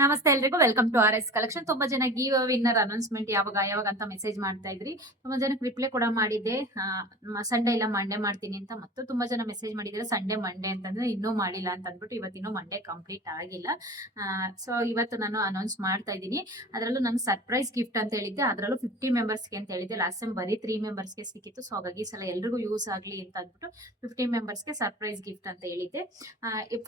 ನಮಸ್ತೆ ಎಲ್ರಿಗೂ welcome to R S collection. ತುಂಬಾ ಜನ ಗಿವ್ ವಿನ್ನರ್ ಅನೌನ್ಸ್ಮೆಂಟ್ ಯಾವಾಗ ಅಂತ ಮೆಸೇಜ್ ಮಾಡ್ತಾ ಇದ್ರಿ. ತುಂಬಾ ಜನಕ್ಕೆ ರಿಪ್ಲೈ ಕೂಡ ಮಾಡಿದ್ದೆ. ಸಂಡೇ ಇಲ್ಲ ಮಂಡೇ ಮಾಡ್ತೀನಿ ಅಂತ. ಮತ್ತು ತುಂಬಾ ಜನ ಮೆಸೇಜ್ ಮಾಡಿದ್ರೆ ಸಂಡೇ ಮಂಡೇ ಅಂತಂದ್ರೆ ಇನ್ನೂ ಮಾಡಿಲ್ಲ ಅಂತ ಅಂದ್ಬಿಟ್ಟು ಇವತ್ತಿನ್ನೂ ಮಂಡೇ ಕಂಪ್ಲೀಟ್ ಆಗಿಲ್ಲ. ಸೊ ಇವತ್ತು ನಾನು ಅನೌನ್ಸ್ ಮಾಡ್ತಾ ಇದ್ದೀನಿ. ಅದರಲ್ಲೂ ನಾನು ಸರ್ಪ್ರೈಸ್ ಗಿಫ್ಟ್ ಅಂತ ಹೇಳಿದ್ದೆ, ಅದರಲ್ಲೂ 50 ಮೆಂಬರ್ಸ್ಗೆ ಅಂತ ಹೇಳಿದ್ದೆ. ಲಾಸ್ಟ್ ಟೈಮ್ ಬರೀ 3 ಮೆಂಬರ್ಸ್ಗೆ ಸಿಕ್ಕಿತ್ತು. ಸೊ ಹಾಗಾಗಿ ಈ ಸಲ ಎಲ್ರಿಗೂ ಯೂಸ್ ಆಗಲಿ ಅಂತ ಅಂದ್ಬಿಟ್ಟು 50 ಮೆಂಬರ್ಸ್ಗೆ ಸರ್ಪ್ರೈಸ್ ಗಿಫ್ಟ್ ಅಂತ ಹೇಳಿದ್ದೆ.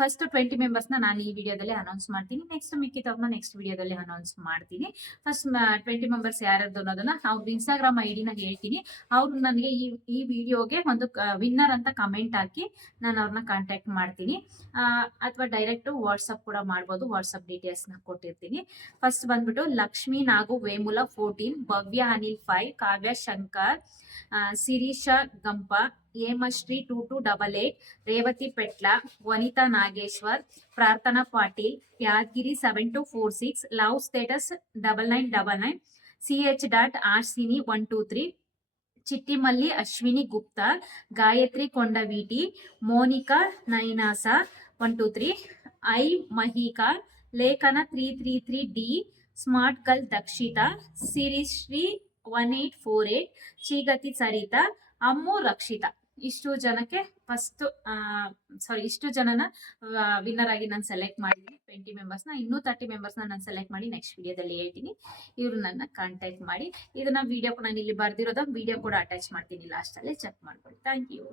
ಫಸ್ಟ್ 20 ಮೆಂಬರ್ಸ್ನ ನಾನು ಈ ವಿಡಿಯೋದಲ್ಲಿ ಅನೌನ್ಸ್ ಮಾಡ್ತೀನಿ. ನೆಕ್ಸ್ಟ್ ಮಿಕ್ಕಿದವ್ರನ್ನ ನೆಕ್ಸ್ಟ್ ವಿಡಿಯೋದಲ್ಲಿ ಅನೌನ್ಸ್ ಮಾಡ್ತೀನಿ. ಫಸ್ಟ್ 20 ಮೆಂಬರ್ಸ್ ಯಾರ್ಯಾರ್ದು ಅನ್ನೋದನ್ನ ಅವ್ರ ಇನ್ಸ್ಟಾಗ್ರಾಮ್ ಐಡಿನ ಹೇಳ್ತೀನಿ. ಅವ್ರು ನನಗೆ ಈ ವಿಡಿಯೋಗೆ ಒಂದು ವಿನ್ನರ್ ಅಂತ ಕಮೆಂಟ್ ಹಾಕಿ ನಾನು ಅವ್ರನ್ನ ಕಾಂಟ್ಯಾಕ್ಟ್ ಮಾಡ್ತೀನಿ. ಅಥವಾ ಡೈರೆಕ್ಟ್ ವಾಟ್ಸಪ್ ಕೂಡ ಮಾಡ್ಬೋದು. ವಾಟ್ಸಪ್ ಡೀಟೇಲ್ಸ್ ನ ಕೊಟ್ಟಿರ್ತೀನಿ. ಫಸ್ಟ್ ಬಂದ್ಬಿಟ್ಟು ಲಕ್ಷ್ಮೀ ನಾಗು ವೇಮುಲ 14, ಭವ್ಯ ಅನಿಲ್ 5, ಕಾವ್ಯ Shankar, ಸಿರೀಶ ಗಂಪ, Hemashree 2288, Revathi ಪೆಟ್ಲ, Vanitha Nageshwar, Prarthana Patil, Yadagiri 7246, love status 9999, CH.RCini 123, Chittimalli Ashwini Gupta, Gayatri Kondaveeti, Monika ನೈನಾಸ 123, ಐ Mahika, Lekhana 333D, smart girl Dakshita, Sirishri 1848, Cheegati Sarita, Ammu Rakshita. ಇಷ್ಟು ಜನಕ್ಕೆ ಇಷ್ಟು ಜನನ ವಿನ್ನರ್ ಆಗಿ ನಾನು ಸೆಲೆಕ್ಟ್ ಮಾಡಿದ್ದೀನಿ. 20 ಮೆಂಬರ್ಸ್ನ. ಇನ್ನೂ 30 ಮೆಂಬರ್ಸ್ನ ನಾನು ಸೆಲೆಕ್ಟ್ ಮಾಡಿ ನೆಕ್ಸ್ಟ್ ವಿಡಿಯೋದಲ್ಲಿ ಹೇಳ್ತೀನಿ. ಇವ್ರು ನನ್ನ ಕಾಂಟ್ಯಾಕ್ಟ್ ಮಾಡಿ. ಇದನ್ನ ವಿಡಿಯೋ ನಾನು ಇಲ್ಲಿ ಬರ್ದಿರೋದ ವಿಡಿಯೋ ಕೂಡ ಅಟ್ಯಾಚ್ ಮಾಡ್ತೀನಿ, ಲಾಸ್ಟ್ ಅಲ್ಲಿ ಚೆಕ್ ಮಾಡ್ಕೊಳ್ಳಿ. Thank you.